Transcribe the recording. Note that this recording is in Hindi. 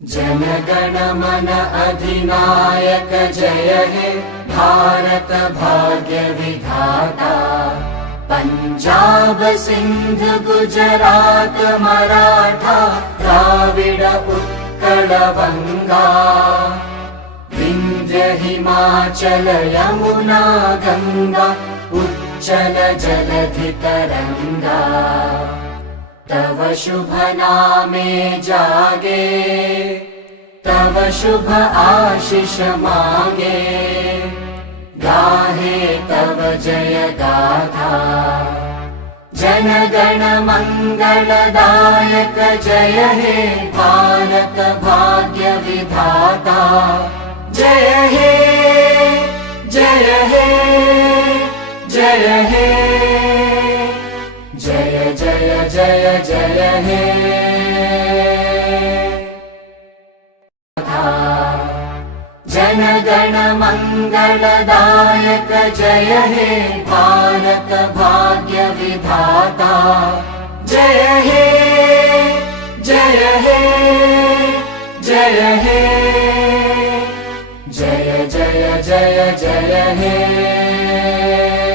जन गण मन अधिनायक जय हे भारत भाग्य विधाता। पंजाब सिंध गुजरात मराठा द्राविड उत्कल बंगा। विंध्य हिमाचल यमुना गंगा उच्चल जलधि तरंगा। तव शुभ नामे जागे तव शुभ आशीष मांगे। गाहे तव जय गाथा जन गण मंगलदायक जय हे भारत भाग्य विधाता। जय हे जय हे जय हे जय जय जय जय हे। जन गण मंगलदायक जय हे भारत भाग्य विधाता। जय हे जय हे जय हे जय जय जय जय हे।